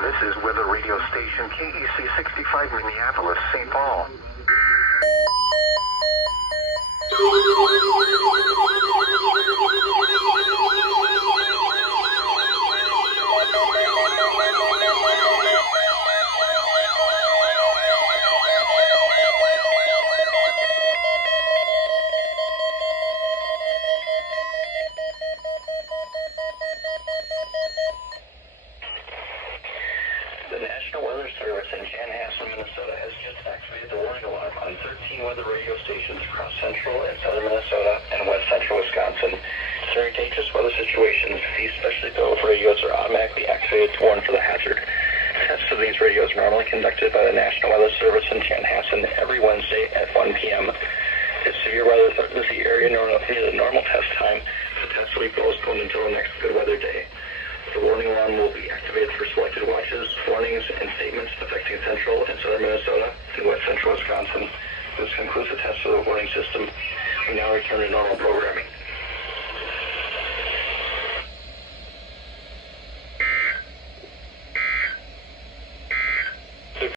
This is weather radio station kec65 Minneapolis, St. Paul. The National Weather Service in Chanhassen, Minnesota has just activated the warning alarm on 13 weather radio stations across central and southern Minnesota and west central Wisconsin. During dangerous weather situations, these specially built radios are automatically activated to warn for the hazard. Tests of these radios are normally conducted by the National Weather Service in Chanhassen every Wednesday at 1 p.m. If severe weather threatens the area near the normal test time, the test will be postponed until the next good weather day. The warning alarm will be activated for selected watches, warnings, and statements affecting central and southern Minnesota and west central Wisconsin. This concludes the test of the warning system. We now return to normal programming.